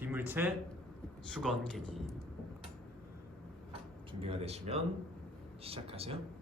비물체 수건 깨기 준비가 되시면 시작하세요.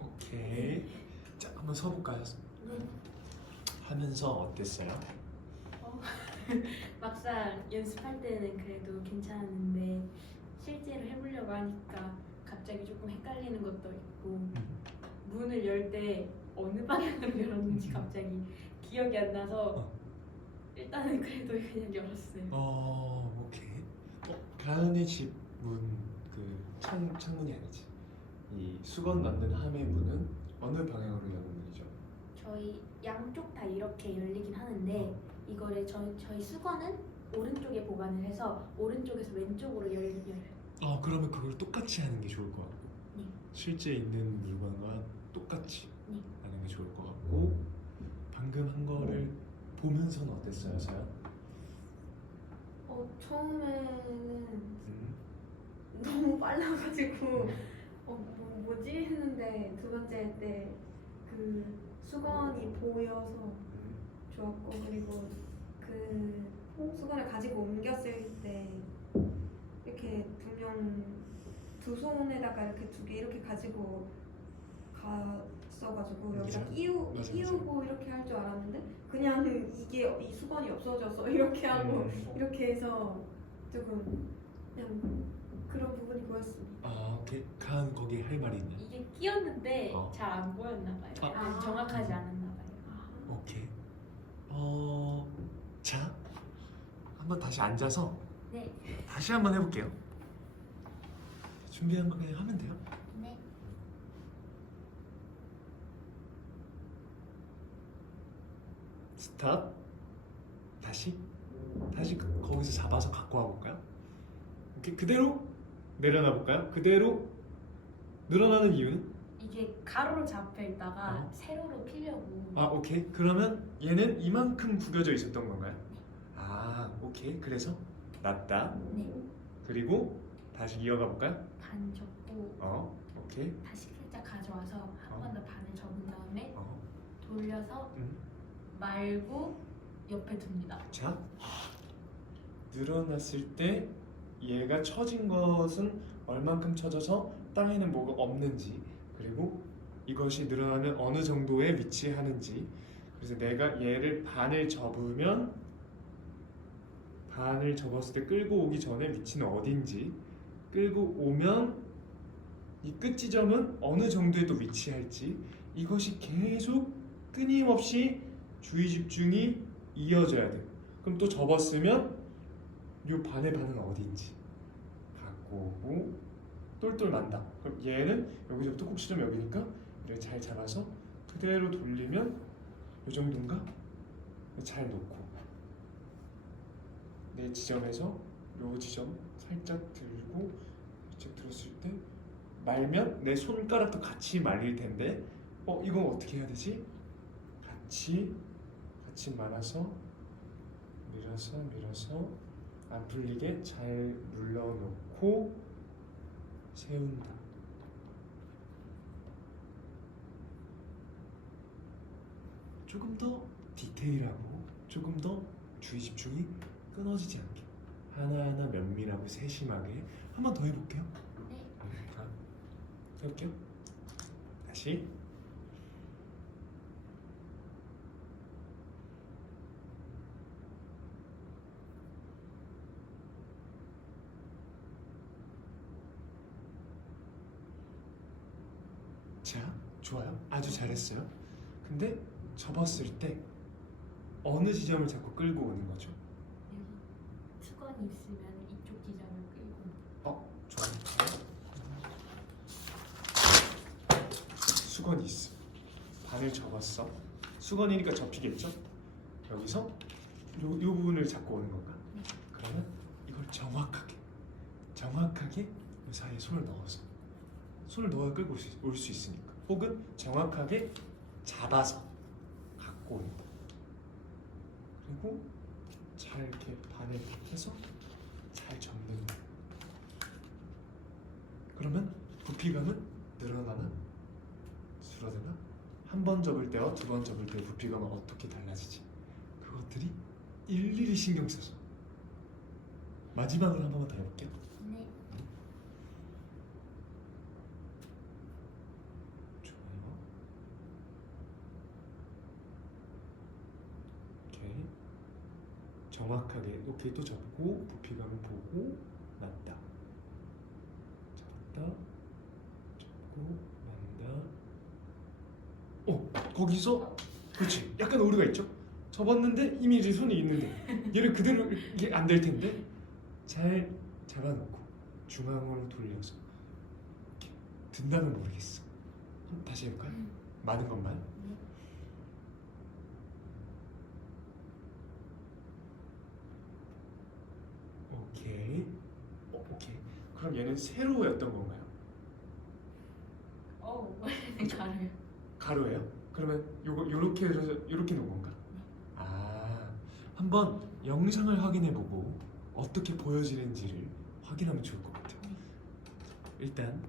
오케이. 자, 한번 서볼까요? 네. 하면서 어땠어요? 막상 연습할 때는 그래도 괜찮았는데 실제로 해보려고 하니까 갑자기 조금 헷갈리는 것도 있고 문을 열 때 어느 방향으로 열었는지 갑자기 기억이 안 나서 어. 일단은 그래도 그냥 열었어요. 어, 오케이. 어, 가은의 집문그 창문이 아니지. 이 수건 만든 함의 문은 어느 방향으로 여는 문이죠? 저희 양쪽 다 이렇게 열리긴 하는데 이거를 저희 저희 수건은 오른쪽에 보관을 해서 오른쪽에서 왼쪽으로 열, 열어요. 어, 그러면 그걸 똑같이 하는 게 좋을 것 같고. 네. 실제 있는 물건과 똑같이 네. 하는 게 좋을 것 같고. 방금 한 거를 보면서는 어땠어요, 서연? 어, 처음에는 음. 너무 빨라가지고 어, 뭐, 뭐지 했는데 두 번째 때 그 수건이 보여서 음. 좋았고 그리고 그 수건을 가지고 옮겼을 때 이렇게 두명두 손에다가 이렇게 두 개 이렇게 가지고 갔어가지고 여기다 맞아. 끼우, 맞아, 끼우고 이렇게 할 줄 알았는데 그냥 이게 이 수건이 없어져서 이렇게 하고 음. 이렇게 해서 조금 그냥 그런 부분이 보였습니다. 아. 가은 거기 할 말이 있냐? 이게 끼었는데 어. 잘 안 보였나 봐요. 아. 약간 정확하지 않았나 봐요. 오케이. 어, 자, 한번 다시 앉아서 네. 다시 한번 해볼게요. 준비한 거 그냥 하면 돼요. 네. 스탑. 다시. 다시 그- 거기서 잡아서 갖고 와볼까요? 이렇게 그대로 내려놔 볼까요? 그대로 늘어나는 이유는? 이게 가로로 잡혀 있다가 어. 세로로 피려고. 아, 오케이. 그러면 얘는 이만큼 구겨져 있었던 건가요? 아, 오케이. 그래서 놨다. 네. 그리고 다시 이어가 볼까요? 반 접고 어, 오케이. 다시 살짝 가져와서 한 어. 번 더 반을 접은 다음에 어, 돌려서 음. 말고 옆에 둡니다. 자, 늘어났을 때 얘가 처진 것은 얼만큼 처져서 땅에는 뭐가 없는지 그리고 이것이 늘어나면 어느 정도에 위치하는지 그래서 내가 얘를 반을 접으면 반을 접었을 때 끌고 오기 전에 위치는 어딘지 끌고 오면 이 끝 지점은 어느 정도에 또 위치할지 이것이 계속 끊임없이 주의 집중이 이어져야 돼. 그럼 또 접었으면 요 반의 반은 어디인지 갖고 오고 똘똘 만다. 그럼 얘는 여기서부터 꼭 지점 여기니까 이렇게 잘 잡아서 그대로 돌리면 요 정도인가? 잘 놓고 내 지점에서 요 지점 살짝 들고 이렇게 들었을 때 말면 내 손가락도 같이 말릴 텐데 어 이건 어떻게 해야 되지? 같이 같이 말아서 밀어서 밀어서 안 풀리게 잘 눌러놓고 세운다. 조금 더 디테일하고 조금 더 주의 집중이 끊어지지 않게 하나하나 면밀하고 세심하게 한 번 더 해볼게요. 네. 자, 해볼게요. 다시. 자, 좋아요. 아주 잘했어요. 근데 접었을 때 어느 지점을 자꾸 끌고 오는 거죠? 여기 수건이 있으면 이쪽 지점을 끌고. 어, 좋아요. 수건이 있어. 반을 접었어. 수건이니까 접히겠죠? 여기서 요, 요 부분을 잡고 오는 건가? 그러면 이걸 정확하게 정확하게 이 사이에 손을 넣어서 손을 넣어야 끌고 올 수 있으니까 혹은 정확하게 잡아서 갖고 온다. 그리고 잘 이렇게 반을 딱 해서 잘 접는 거야. 그러면 부피감은 늘어나나 줄어드나? 한 번 접을 때와 두 번 접을 때 부피감은 어떻게 달라지지? 그것들이 일일이 신경 써서 마지막으로 한 번만 더 해볼게요. 오케이. 정확하게 이렇게 또 접고 부피감을 보고 맞다. 잡았다. 접고 맞다. 어 거기서 그렇지. 약간 오류가 있죠. 접었는데 이미 이제 손이 있는데 얘를 그대로 이게 안 될 텐데 잘 잡아놓고 중앙으로 돌려서 이렇게 든다면 모르겠어. 다시 해볼까요? 많은 것만. 오케이. 어, 오케이. 그럼 얘는 세로였던 건가요? 어, 가르요. 가로예요? 그러면 요거 요렇게 해서 요렇게 놓은 건가? 아, 한번 영상을 확인해 보고 어떻게 보여지는지를 확인하면 좋을 것 같아요. 일단